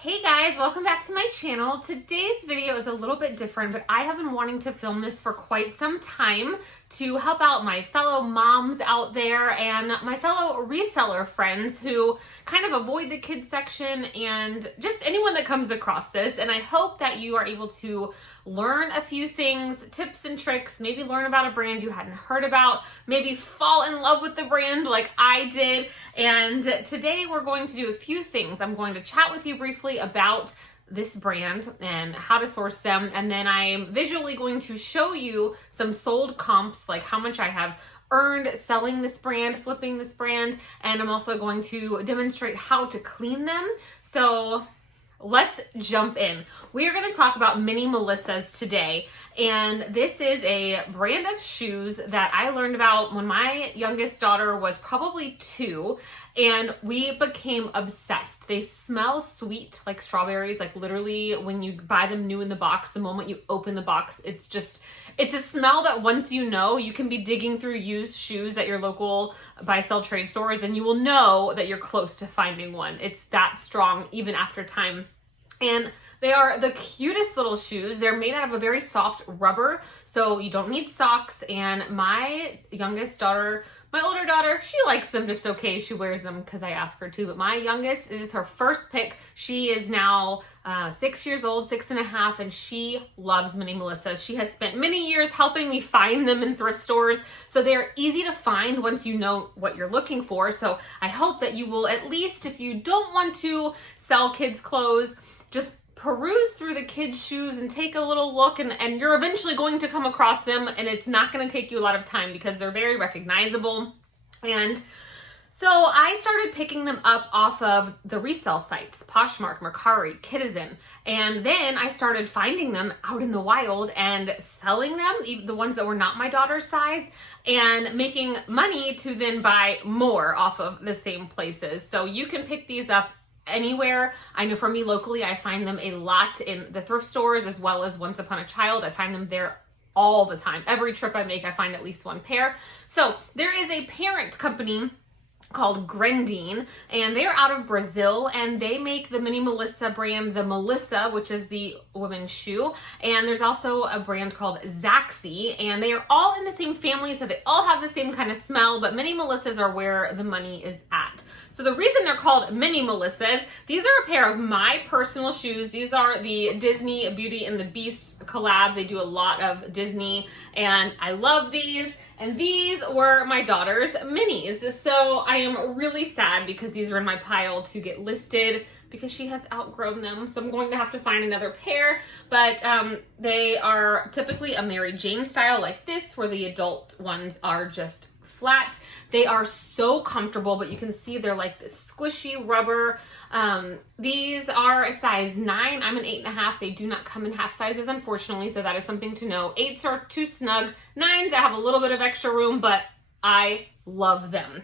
Hey guys, welcome back to my channel. Today's video is a little bit different, but I have been wanting to film this for quite some time to help out my fellow moms out there and my fellow reseller friends who kind of avoid the kids section and just anyone that comes across this. And I hope that you are able to learn a few things, tips and tricks, maybe learn about a brand you hadn't heard about, maybe fall in love with the brand like I did. And today we're going to do a few things. I'm going to chat with you briefly about this brand and how to source them. And then I'm visually going to show you some sold comps, like how much I have earned selling this brand, flipping this brand. And I'm also going to demonstrate how to clean them. So let's jump in. We are going to talk about Mini Melissas today. And this is a brand of shoes that I learned about when my youngest daughter was probably 2, and we became obsessed. They smell sweet like strawberries, like literally when you buy them new in the box, the moment you open the box, it's a smell that once you know, you can be digging through used shoes at your local buy-sell trade stores and you will know that you're close to finding one. It's that strong even after time. And they are the cutest little shoes. They're made out of a very soft rubber, so you don't need socks. And my youngest daughter, my older daughter, she likes them just okay. She wears them because I ask her to. But my youngest, it is her first pick. She is now 6 years old, 6.5, and she loves Mini Melissas. She has spent many years helping me find them in thrift stores. So they're easy to find once you know what you're looking for. So I hope that you will, at least if you don't want to sell kids clothes, just peruse through the kids' shoes and take a little look, and you're eventually going to come across them, and it's not going to take you a lot of time because they're very recognizable. And so I started picking them up off of the resale sites, Poshmark, Mercari, Kidizen, and then I started finding them out in the wild and selling them, even the ones that were not my daughter's size, and making money to then buy more off of the same places. So you can pick these up anywhere. I know for me locally, I find them a lot in the thrift stores as well as Once Upon a Child. I find them there all the time. Every trip I make, I find at least one pair. So there is a parent company called Grendene, and they are out of Brazil, and they make the Mini Melissa brand, the Melissa, which is the women's shoe, and there's also a brand called Zaxi, and they are all in the same family, so they all have the same kind of smell, but Mini Melissas are where the money is at. So the reason they're called Mini Melissas, these are a pair of my personal shoes. These are the Disney Beauty and the Beast collab. They do a lot of Disney, and I love these. And these were my daughter's minis. So I am really sad because these are in my pile to get listed because she has outgrown them. So I'm going to have to find another pair. But they are typically a Mary Jane style like this, where the adult ones are just flats. They are so comfortable, but you can see they're like this squishy rubber. These are a size 9. I'm an 8.5. They do not come in half sizes, unfortunately, so that is something to know. 8s are too snug. 9s, I have a little bit of extra room, but I love them.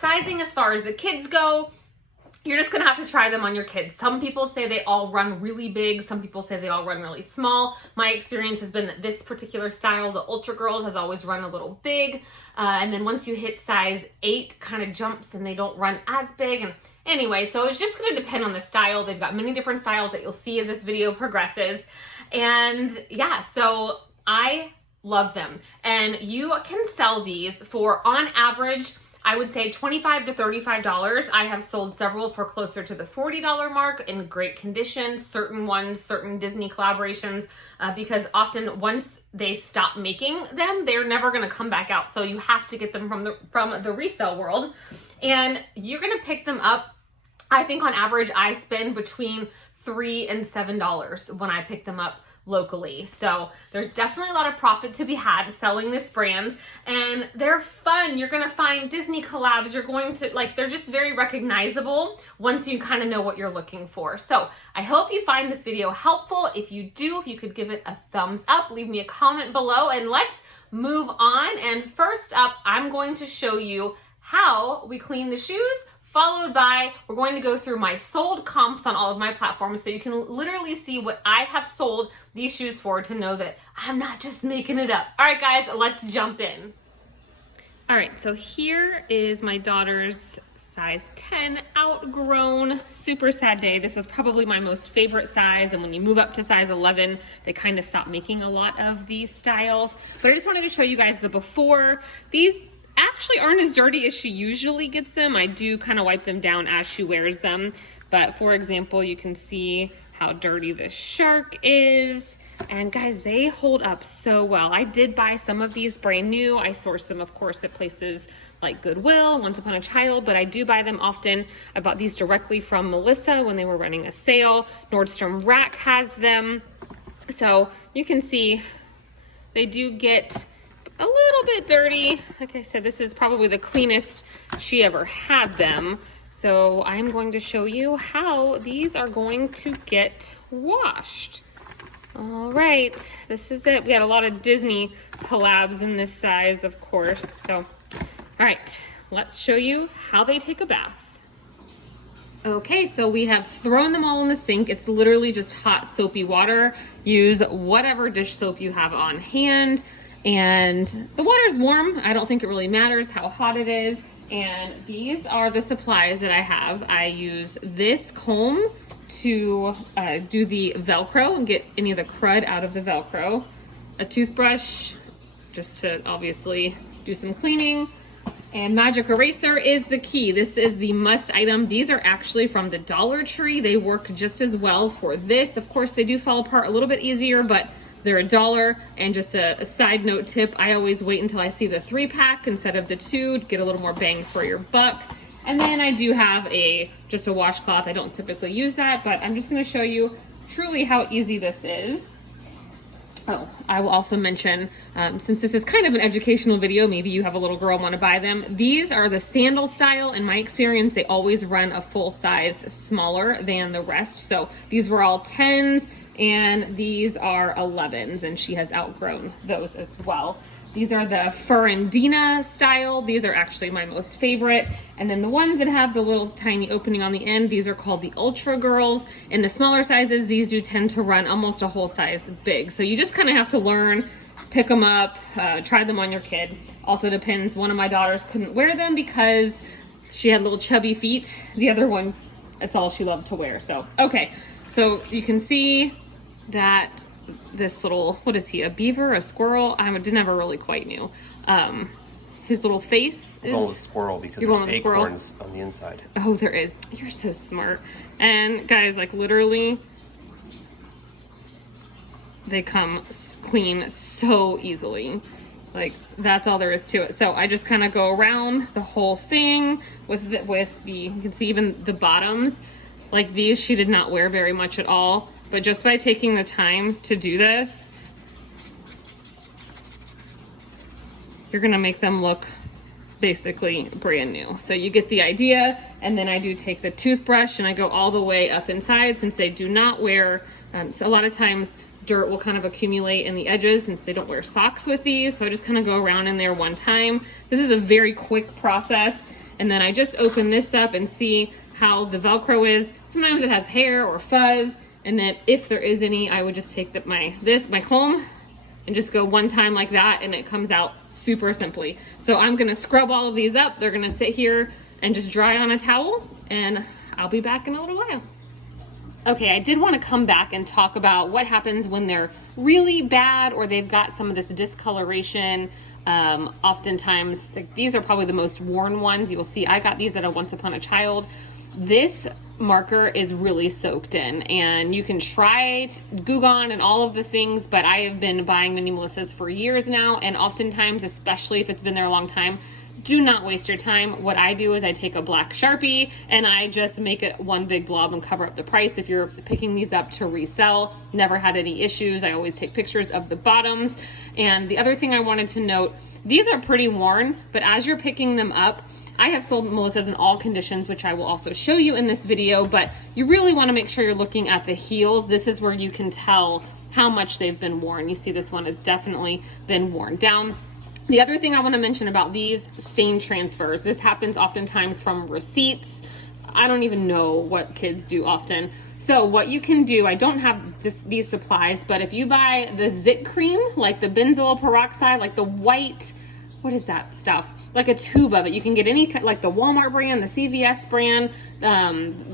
Sizing as far as the kids go, you're just gonna have to try them on your kids. Some people say they all run really big. Some people say they all run really small. My experience has been that this particular style, the Ultra Girls, has always run a little big. And then once you hit size 8, kind of jumps and they don't run as big. And anyway, so it's just gonna depend on the style. They've got many different styles that you'll see as this video progresses. And yeah, so I love them. And you can sell these for, on average, I would say $25 to $35. I have sold several for closer to the $40 mark in great condition, certain ones, certain Disney collaborations, because often once they stop making them, they're never going to come back out. So you have to get them from the resale world, and you're going to pick them up. I think on average, I spend between $3 and $7 when I pick them up locally. So there's definitely a lot of profit to be had selling this brand, and they're fun. You're going to find Disney collabs. You're going to they're just very recognizable once you kind of know what you're looking for. So I hope you find this video helpful. If you do, if you could give it a thumbs up, leave me a comment below, and let's move on. And first up, I'm going to show you how we clean the shoes, followed by, we're going to go through my sold comps on all of my platforms so you can literally see what I have sold these shoes for to know that I'm not just making it up. All right, guys, let's jump in. All right, so here is my daughter's Size 10, outgrown, super sad day. This was probably my most favorite size, and when you move up to size 11, they kind of stop making a lot of these styles. But I just wanted to show you guys the before. These actually aren't as dirty as she usually gets them. I do kind of wipe them down as she wears them. But for example, you can see how dirty this shark is. And guys, they hold up so well. I did buy some of these brand new. I source them, of course, at places like Goodwill, Once Upon a Child, but I do buy them often. I bought these directly from Melissa when they were running a sale. Nordstrom Rack has them. So you can see they do get a little bit dirty. Like I said, this is probably the cleanest she ever had them. So I'm going to show you how these are going to get washed. All right, this is it. We had a lot of Disney collabs in this size, of course. So, all right, let's show you how they take a bath. Okay, so we have thrown them all in the sink. It's literally just hot soapy water. Use whatever dish soap you have on hand. And the water's warm. I don't think it really matters how hot it is. And these are the supplies that I have. I use this comb to do the Velcro and get any of the crud out of the Velcro. A toothbrush, just to obviously do some cleaning. And magic eraser is the key. This is the must item. These are actually from the Dollar Tree. They work just as well for this. Of course, they do fall apart a little bit easier, but they're $1. And just a side note tip, I always wait until I see the 3-pack instead of the 2 to get a little more bang for your buck. And then I do have just a washcloth. I don't typically use that, but I'm just gonna show you truly how easy this is. Oh, I will also mention, since this is kind of an educational video, maybe you have a little girl and want to buy them. These are the sandal style. In my experience, they always run a full size smaller than the rest. So these were all 10s and these are 11s, and she has outgrown those as well. These are the Ferrandina style. These are actually my most favorite. And then the ones that have the little tiny opening on the end, these are called the Ultra Girls. In the smaller sizes, these do tend to run almost a whole size big. So you just kind of have to learn, pick them up, try them on your kid. Also depends, one of my daughters couldn't wear them because she had little chubby feet. The other one, that's all she loved to wear. So, okay, so you can see that this little, what is he, a beaver, a squirrel? I never really quite knew. His little face is... I'm a squirrel because there's acorns on the inside. Oh, there is. You're so smart. And guys, like literally, they come clean so easily. Like that's all there is to it. So I just kind of go around the whole thing with the, you can see even the bottoms. Like these, she did not wear very much at all. But just by taking the time to do this, you're gonna make them look basically brand new. So you get the idea, and then I do take the toothbrush and I go all the way up inside since they do not wear, so a lot of times dirt will kind of accumulate in the edges since they don't wear socks with these. So I just kind of go around in there one time. This is a very quick process. And then I just open this up and see how the Velcro is. Sometimes it has hair or fuzz. And then if there is any, I would just take my comb and just go one time like that, and it comes out super simply. So I'm gonna scrub all of these up. They're gonna sit here and just dry on a towel, and I'll be back in a little while. Okay, I did wanna come back and talk about what happens when they're really bad or they've got some of this discoloration. Oftentimes, like, these are probably the most worn ones. You will see I got these at a Once Upon a Child. This marker is really soaked in, and you can try it, Goo Gone and all of the things, but I have been buying Mini Melissas for years now, and oftentimes, especially if it's been there a long time, do not waste your time. What I do is I take a black Sharpie and I just make it one big blob and cover up the price. If you're picking these up to resell, never had any issues. I always take pictures of the bottoms. And the other thing I wanted to note, these are pretty worn, but as you're picking them up, I have sold Melissas in all conditions, which I will also show you in this video, but you really want to make sure you're looking at the heels. This is where you can tell how much they've been worn. You see this one has definitely been worn down. The other thing I want to mention about these stain transfers, this happens oftentimes from receipts. I don't even know what kids do often. So what you can do, I don't have these supplies, but if you buy the Zit cream, like the benzoyl peroxide, like the white what is that stuff? Like a tube of it. You can get any, like the Walmart brand, the CVS brand,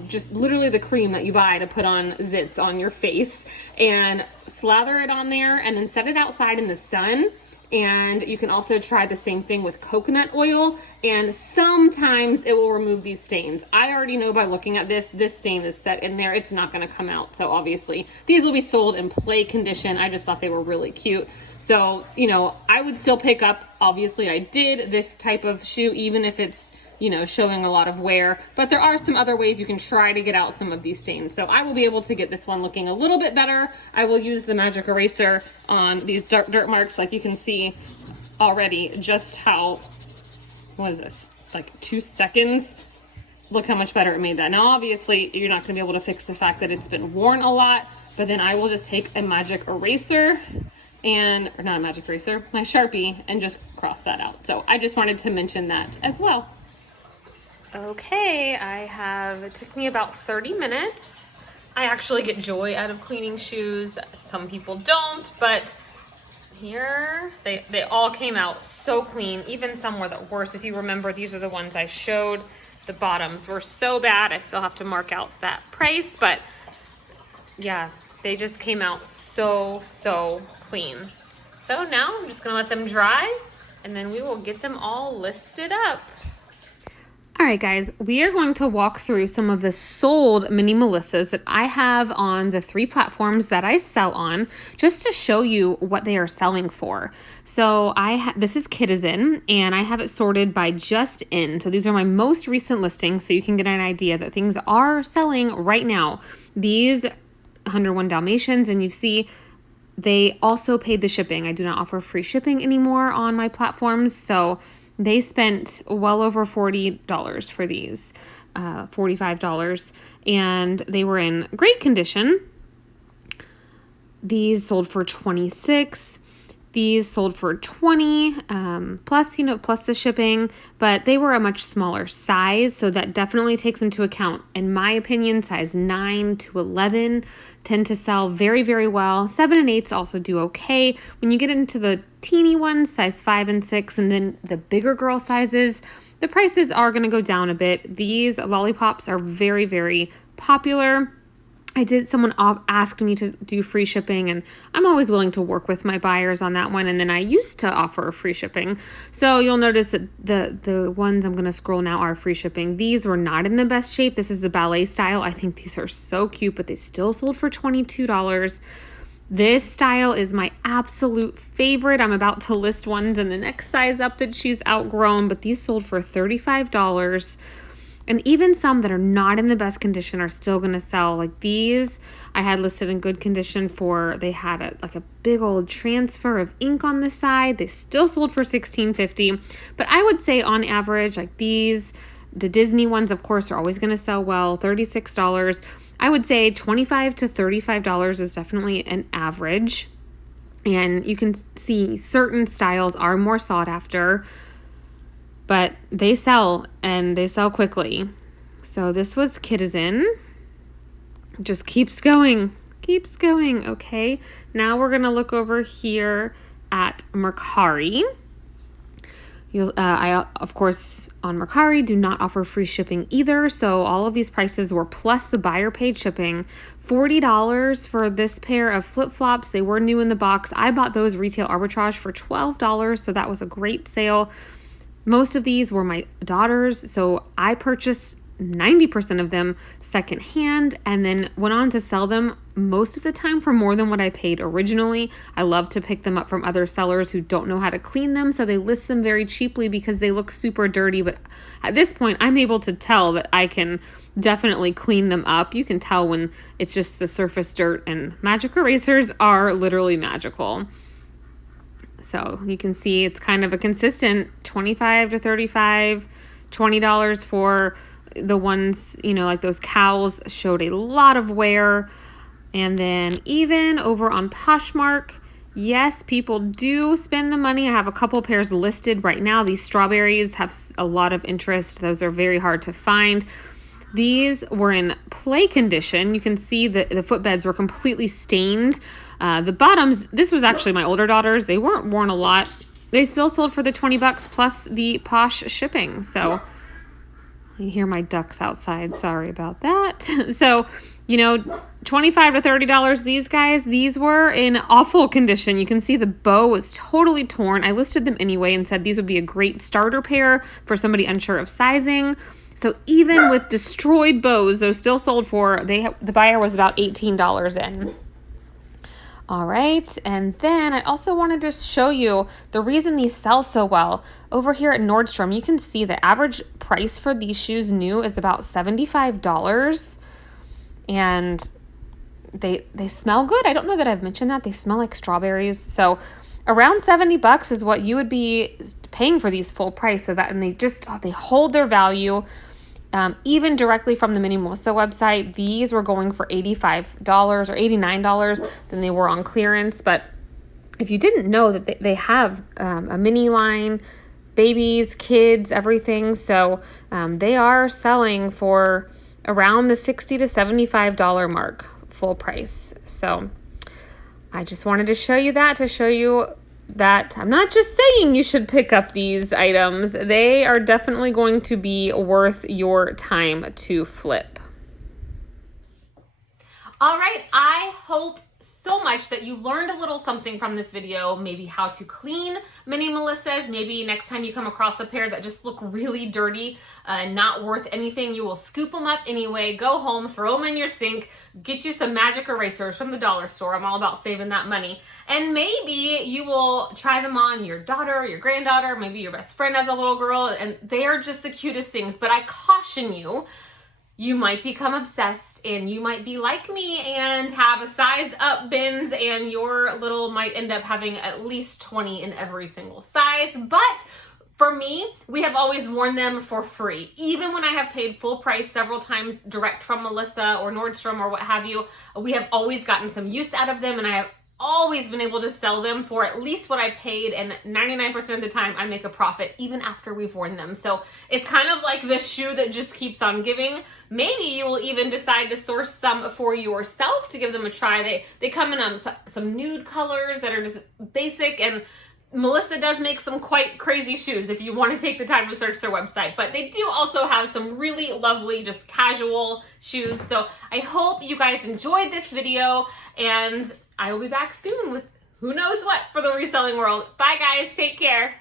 just literally the cream that you buy to put on zits on your face, and slather it on there and then set it outside in the sun. And you can also try the same thing with coconut oil, and sometimes it will remove these stains. I already know by looking at this stain is set in there. It's not going to come out. So obviously these will be sold in play condition. I just thought they were really cute. So, you know, I would still pick up, obviously I did, this type of shoe, even if it's, you know, showing a lot of wear, but there are some other ways you can try to get out some of these stains. So I will be able to get this one looking a little bit better. I will use the magic eraser on these dirt marks. Like you can see already just how, what is this? Like 2 seconds. Look how much better it made that. Now, obviously you're not gonna be able to fix the fact that it's been worn a lot, but then I will just take a magic eraser and, or not a magic eraser, my Sharpie, and just cross that out. So I just wanted to mention that as well. Okay, it took me about 30 minutes. I actually get joy out of cleaning shoes. Some people don't, but here, they all came out so clean. Even some were the worst. If you remember, these are the ones I showed. The bottoms were so bad. I still have to mark out that price, but yeah, they just came out so clean. So now I'm just gonna let them dry, and then we will get them all listed up. All right, guys, we are going to walk through some of the sold mini Melissas that I have on the 3 platforms that I sell on, just to show you what they are selling for. So this is Kidizen, and I have it sorted by just in. So these are my most recent listings, so you can get an idea that things are selling right now. These 101 Dalmatians, and you see they also paid the shipping. I do not offer free shipping anymore on my platforms, so they spent well over $40 for these, $45, and they were in great condition. These sold for $26. These sold for $20, plus the shipping, but they were a much smaller size, so that definitely takes into account, in my opinion, size 9 to 11 tend to sell very, very well. 7 and 8s also do okay. When you get into the teeny ones, size 5 and 6, and then the bigger girl sizes, the prices are going to go down a bit. These lollipops are very, very popular. Someone asked me to do free shipping, and I'm always willing to work with my buyers on that one. And then I used to offer free shipping. So you'll notice that the ones I'm going to scroll now are free shipping. These were not in the best shape. This is the ballet style. I think these are so cute, but they still sold for $22. This style is my absolute favorite. I'm about to list ones in the next size up that she's outgrown, but these sold for $35. And even some that are not in the best condition are still going to sell. Like these, I had listed in good condition they had a big old transfer of ink on the side. They still sold for $16.50. But I would say on average, like these, the Disney ones, of course, are always going to sell well, $36. I would say $25 to $35 is definitely an average. And you can see certain styles are more sought after, but they sell, and they sell quickly. So this was Kidizen. Just keeps going. Okay, now we're gonna look over here at Mercari. I, of course, on Mercari do not offer free shipping either. So all of these prices were plus the buyer paid shipping. $40 for this pair of flip-flops. They were new in the box. I bought those retail arbitrage for $12. So that was a great sale. Most of these were my daughter's, so I purchased 90% of them secondhand and then went on to sell them most of the time for more than what I paid originally. I love to pick them up from other sellers who don't know how to clean them, so they list them very cheaply because they look super dirty. But at this point, I'm able to tell that I can definitely clean them up. You can tell when it's just the surface dirt, and magic erasers are literally magical. So you can see it's kind of a consistent $25 to $35, $20 for the ones, like those cowls showed a lot of wear. And then even over on Poshmark, yes, people do spend the money. I have a couple pairs listed right now. These strawberries have a lot of interest. Those are very hard to find. These were in play condition. You can see that the footbeds were completely stained. The bottoms, this was actually my older daughter's. They weren't worn a lot. they still sold for the 20 bucks plus the Posh shipping. So you hear my ducks outside. Sorry about that. So, you know, $25 to $30, these were in awful condition. You can see the bow was totally torn. I listed them anyway and said these would be a great starter pair for somebody unsure of sizing. So even with destroyed bows, those still sold for, the buyer was about $18 in. All right, and then I also wanted to show you the reason these sell so well. Over here at Nordstrom, you can see the average price for these shoes new is about $75. And they smell good. I don't know that I've mentioned that. They smell like strawberries. So around 70 bucks is what you would be paying for these full price. So that, and they hold their value. Even directly from the Mini Melissa website, these were going for $85 or $89 than they were on clearance. But if you didn't know that they have a mini line, babies, kids, everything. So they are selling for around the $60 to $75 mark, full price. So I just wanted to show you that, to show you that I'm not just saying you should pick up these items. They are definitely going to be worth your time to flip. All right, I hope so much that you learned a little something from this video, maybe how to clean Mini Melissas. Maybe next time you come across a pair that just look really dirty and not worth anything, you will scoop them up anyway, go home, throw them in your sink, get you some magic erasers from the dollar store. I'm all about saving that money. And maybe you will try them on your daughter, your granddaughter, maybe your best friend has a little girl, and they are just the cutest things. But I caution you, you might become obsessed and you might be like me and have a size up bins, and your little might end up having at least 20 in every single size. But for me, we have always worn them for free. Even when I have paid full price several times direct from Melissa or Nordstrom or what have you, we have always gotten some use out of them, and I have always been able to sell them for at least what I paid, and 99% of the time I make a profit even after we've worn them. So it's kind of like this shoe that just keeps on giving. Maybe you will even decide to source some for yourself to give them a try. They come in some nude colors that are just basic, and Melissa does make some quite crazy shoes if you want to take the time to search their website. But they do also have some really lovely, just casual shoes. So I hope you guys enjoyed this video, and I will be back soon with who knows what for the reselling world. Bye guys, take care.